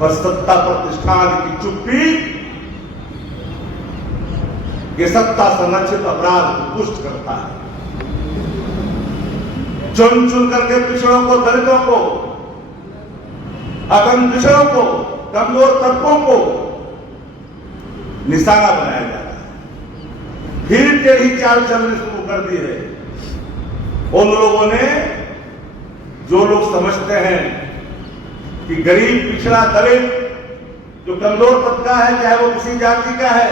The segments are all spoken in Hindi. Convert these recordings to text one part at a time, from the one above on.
पर सत्ता प्रतिष्ठान की चुप्पी ये सत्ता संरक्षित अपराध को पुष्ट करता है। चुन चुन करके पिछड़ों को, दलितों को, अगम पिछड़ों को, कमजोर तबकों को निशाना बनाया जा रहा है। फिर टेढ़ी चाल चलनी शुरू कर दी है उन लोगों ने जो लोग समझते हैं कि गरीब, पिछड़ा, दलित, जो कमजोर तबका है, चाहे वो किसी जाति का है,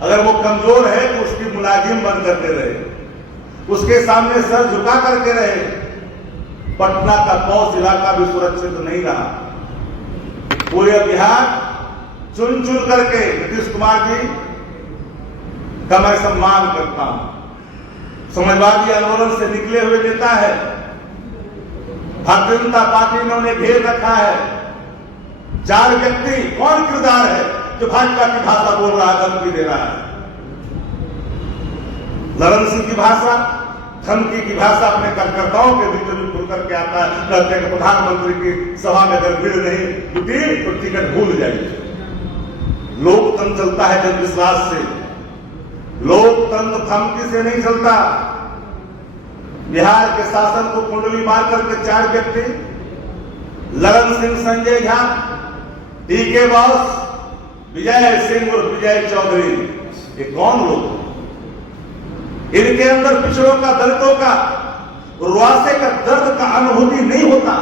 अगर वो कमजोर है तो उसकी मुलाजिम बन करके रहे, उसके सामने सर झुका करके रहे। पटना का पौष इलाका भी सुरक्षित नहीं रहा। पूरे बिहार चुन चुन करके नीतीश कुमार जी का मैं सम्मान करता हूं। समाजवादी आंदोलन से निकले हुए नेता है, भारतीय जनता पार्टी ने उन्हें घेर रखा है। 4 व्यक्ति, कौन किरदार है जो भाजपा की भाषा बोल रहा है, धमकी दे रहा है? ललन सिंह की भाषा, धमकी की भाषा अपने कार्यकर्ताओं के बीच में खुल करके आता है। कहते हैं कि प्रधानमंत्री की सभा में अगर भीड़ नहीं जुटी तो टिकट भूल जाइए। लोकतंत्र चलता है जन विश्वास से, लोकतंत्र धमकी से नहीं चलता। बिहार के शासन को कुंडली मार करके 4 व्यक्ति, ललन सिंह, संजय झा, डीके बॉस, विजय सिंह और विजय चौधरी, ये कौन लोग? इनके अंदर पिछड़ों का, दलितों का, रुआसे का, दर्द का अनुभूति नहीं होता।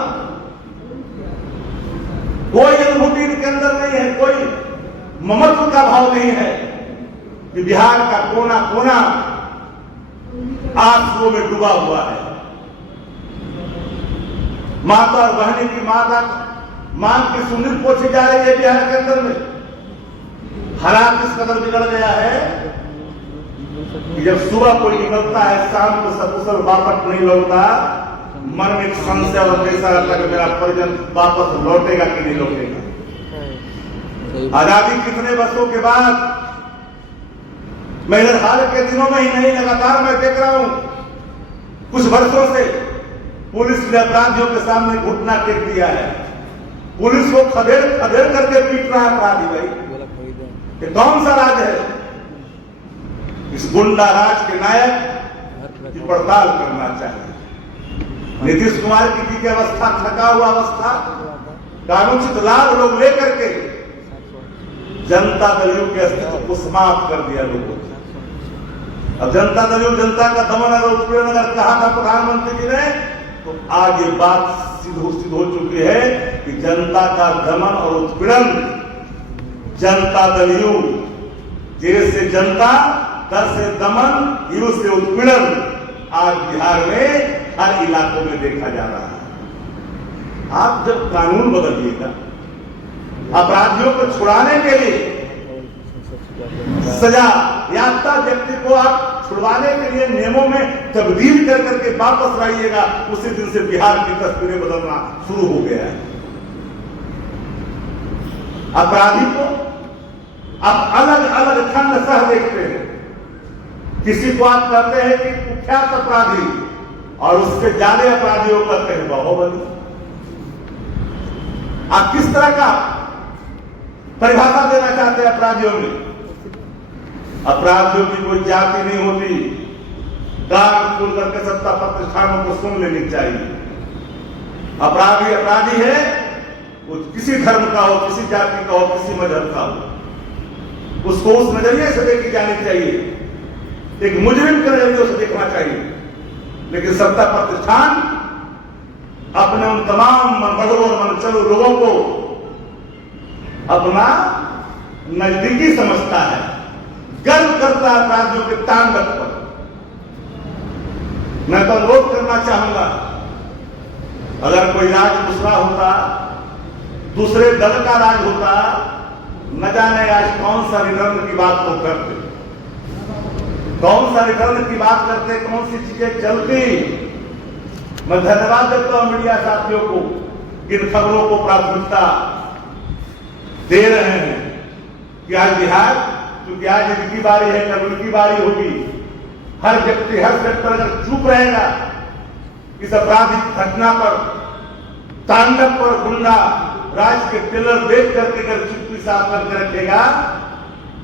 कोई अनुभूति इनके अंदर नहीं है, कोई ममत्व का भाव नहीं है कि बिहार का कोना कोना आंसुओं में डूबा हुआ है। माता और बहनी की मांग की सुनिल पोछी जा रही है बिहार के अंदर में। हालात इस कदर बिगड़ गया है कि जब सुबह कोई निकलता है, शाम को सकुशल वापस नहीं लौटता, मन में एक संशय और ऐसा रहता है कि मेरा परिजन वापस लौटेगा कि नहीं लौटेगा। आजादी कितने वर्षों के बाद, मैं इधर हाल के दिनों में ही नहीं, लगातार मैं देख रहा हूं कुछ वर्षों से पुलिस ने अपराधियों के सामने घुटना टेक दिया है। पुलिस को खदेड़ खदेड़ करके पीट रहा है अपराधी। भाई ये कौन सा राज है? इस गुंडा राज के नायक की पड़ताल करना चाहिए। नीतीश कुमार की अवस्था, थका हुआ अवस्था, कानूनचित लाभ लोग लेकर के जनता दल के अस्तित्व को समाप्त कर दिया लोगों ने। अब जनता दल, जनता का दमन अगर उत्पीड़न अगर कहा था प्रधानमंत्री जी ने, तो आज ये बात सिद्ध हो चुकी है कि जनता का दमन और उत्पीड़न, जनता दल यू, जे से जनता, दर से दमन, यू से उत्पीड़न आज बिहार में हर इलाकों में देखा जा रहा है। आप जब कानून बदलिएगा, अपराधियों को छुड़ाने के लिए सजा याफ्ता व्यक्ति को आप छुड़वाने के लिए नियमों में तब्दील कर करके वापस लाइएगा, उसी दिन से बिहार की तस्वीरें बदलना शुरू हो गया है। अपराधी को आप अलग अलग खंड सह देखते हैं। किसी को आप कहते हैं कि कुख्यात अपराधी, और उससे ज्यादा अपराधियों को कहते हैं बाहुबली। आप किस तरह का परिभाषा देना चाहते हैं अपराधियों में? अपराधियों की कोई जाति नहीं होती। कान खोल करके सत्ता प्रतिष्ठानों को सुन लेनी चाहिए। अपराधी अपराधी है, वो किसी धर्म का हो, किसी जाति का हो, किसी मजहब का हो, उसको उस नजरिए से देखी जानी चाहिए, एक मुजरिम के नजरिए से देखना चाहिए। लेकिन सत्ता प्रतिष्ठान अपने उन तमाम मनबड़ों और मनचलों लोगों को अपना नजदीकी समझता है, गर्व करता है अपराधियों के तांडव पर। मैं तो अनुरोध करना चाहूंगा, अगर कोई राज दूसरा होता, दूसरे दल का राज होता, न जाने आज कौन सा रिटर्न की बात तो करते, कौन सा रिटर्न की बात करते, कौन सी चीजें चलती। मैं धन्यवाद देता हूं मीडिया साथियों को, इन खबरों को प्राथमिकता दे रहे हैं कि आज बिहार, क्योंकि आज इनकी बारी है, कल उनकी बारी होगी। हर व्यक्ति, हर सेक्टर अगर चुप रहेगा इस आपराधिक घटना पर, तांडव पर, गुंडा राज के टेलर देख करके अगर चुप्पी साफ करके रखेगा,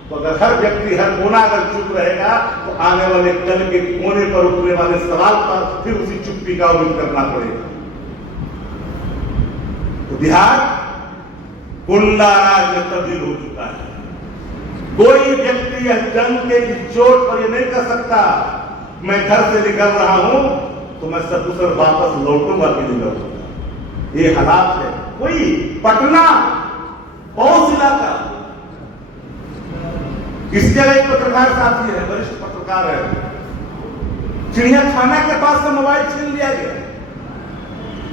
तो अगर हर व्यक्ति हर कोना अगर चुप रहेगा, तो आने वाले कल के कोने पर उठने वाले सवाल पर फिर उसी चुप्पी का उल्लेख करना पड़ेगा। तो बिहार गुंडा राज में तब्दील हो चुका है। कोई व्यक्ति यह जंग के चोट पर यह नहीं कर सकता मैं घर से निकल रहा हूं तो मैं सकुशल वापस लौटूंगा कि नहीं लौटूंगा। ये हालात है। कोई पटना पौष इलाका, इस जगह एक पत्रकार साथी है, वरिष्ठ पत्रकार है, चिड़ियाखाना के पास से मोबाइल छीन लिया गया।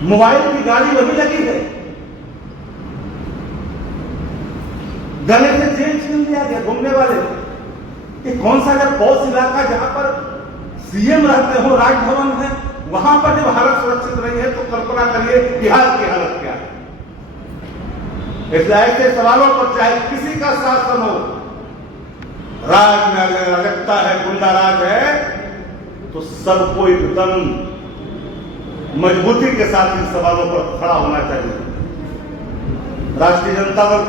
मोबाइल की गाड़ी वही लगी है, गले से चेन छीन लिया गया घूमने वाले। ये कौन सा है पौष इलाका जहां पर सीएम रहते हो, राजभवन है, वहां पर जब हालत सुरक्षित नहीं है तो कल्पना करिए बिहार की हालत क्या है। इसलिए ऐसे सवालों पर चाहे किसी का शासन हो, राज में अगर लगता है गुंडा राज है, तो सबको एकदम मजबूती के साथ इन सवालों पर खड़ा होना चाहिए। राष्ट्रीय जनता दल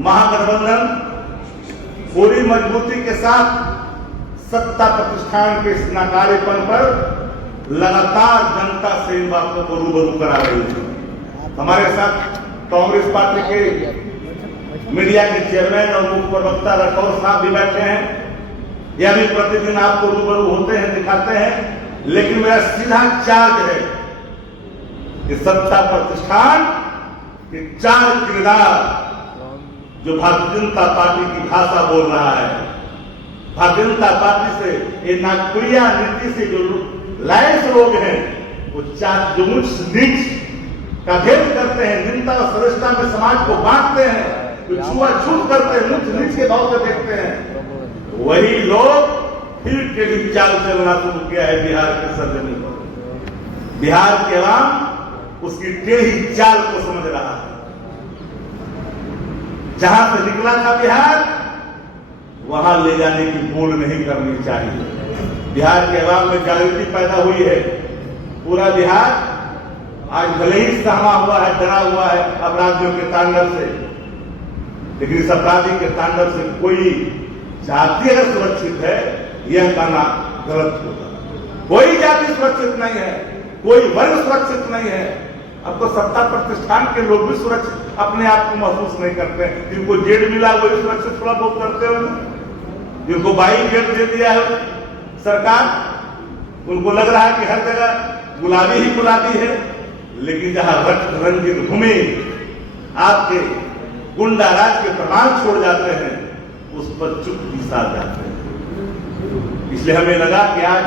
महागठबंधन पूरी मजबूती के साथ सत्ता प्रतिष्ठान के इस नाकारेपन पर लगातार जनता से इन बातों को रूबरू करा रही है। हमारे साथ कांग्रेस पार्टी के मीडिया के चेयरमैन और मुख्य प्रवक्ता राठौर साहब भी बैठे हैं। यह भी प्रतिदिन आपको रूबरू होते हैं, दिखाते हैं। लेकिन मेरा सीधा चार्ज है कि सत्ता प्रतिष्ठान के 4 किरदार जो भारतीय जनता पार्टी की भाषा बोल रहा है, भारतीय जनता पार्टी से ये नागपुरिया नीति से जो लायंस लोग हैं, वो 4 जो उच्च नीच का भेद करते हैं, निंदा और श्रेष्ठता में समाज को बांटते हैं, जो छुआछूत करते हैं, उच्च नीच के भाव से देखते हैं, वही लोग फिर टेढ़ी चाल चलना शुरू किया है बिहार के सरजमी पर। बिहार के अवाम उसकी टेढ़ी चाल को समझ रहा है। जहां से निकला था बिहार, वहां ले जाने की भूल नहीं करनी चाहिए। बिहार के अवाम में जागृति पैदा हुई है। पूरा बिहार आज भले ही सहमा हुआ है, डरा हुआ है अपराधियों के तांडव से, लेकिन इस अपराधी के तांडव से कोई जाति अगर सुरक्षित है, यह कहना गलत होगा। कोई जाति सुरक्षित नहीं है, कोई वर्ग सुरक्षित नहीं है। अब तो सत्ता प्रतिष्ठान के लोग भी सुरक्षित अपने आप को महसूस नहीं करते। जिनको जेड मिला वही सुरक्षित थोड़ा बहुत करते हो। जिनको 22 जेड दे दिया है सरकार, उनको लग रहा है कि हर जगह गुलाबी ही गुलाबी है। लेकिन जहां रक्त रंजित भूमि आपके गुंडा राज के प्रमाण छोड़ जाते हैं, उस पर चुप साध जाते हैं। इसलिए हमें लगा कि आज